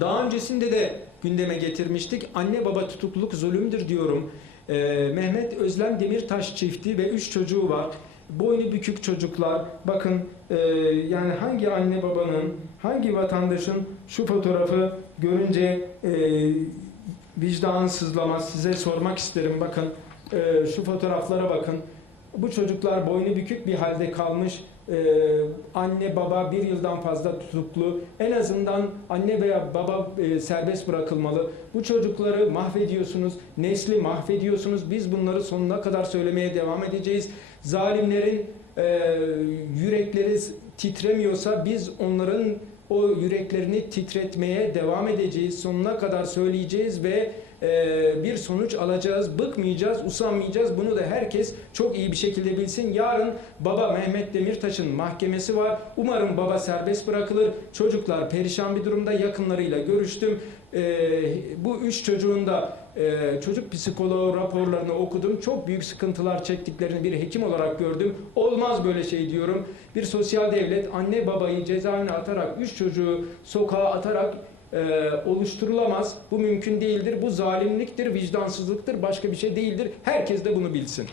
Daha öncesinde de gündeme getirmiştik. Anne baba tutukluluk zulümdür diyorum. Ee, Mehmet Özlem Demirtaş çifti ve üç çocuğu var. Boynu bükük çocuklar. Bakın e, yani hangi anne babanın, hangi vatandaşın şu fotoğrafı görünce e, vicdanı sızlamaz. Size sormak isterim. Bakın e, şu fotoğraflara bakın. Bu çocuklar boynu bükük bir halde kalmış. Ee, anne baba bir yıldan fazla tutuklu. En azından anne veya baba e, serbest bırakılmalı. Bu çocukları mahvediyorsunuz, nesli mahvediyorsunuz. Biz bunları sonuna kadar söylemeye devam edeceğiz. Zalimlerin e, yürekleri titremiyorsa biz onların o yüreklerini titretmeye devam edeceğiz. Sonuna kadar söyleyeceğiz ve e, bir sonuç alacağız. Bıkmayacağız, usanmayacağız. Bunu da herkes çok iyi bir şekilde bilsin. Yarın baba Mehmet Demirtaş'ın mahkemesi var. Umarım baba serbest bırakılır. Çocuklar perişan bir durumda. Yakınlarıyla görüştüm. E, bu üç çocuğun da e, çocuk psikoloğu raporlarını okudum. Çok büyük sıkıntılar çektiklerini bir hekim olarak gördüm. Olmaz böyle şey diyorum. Bir sosyal devlet anne babayı cezaevine atarak, üç çocuğu sokağa atarak e, oluşturulamaz. Bu mümkün değildir. Bu zalimliktir, vicdansızlıktır, başka bir şey değildir. Herkes de bunu bilsin.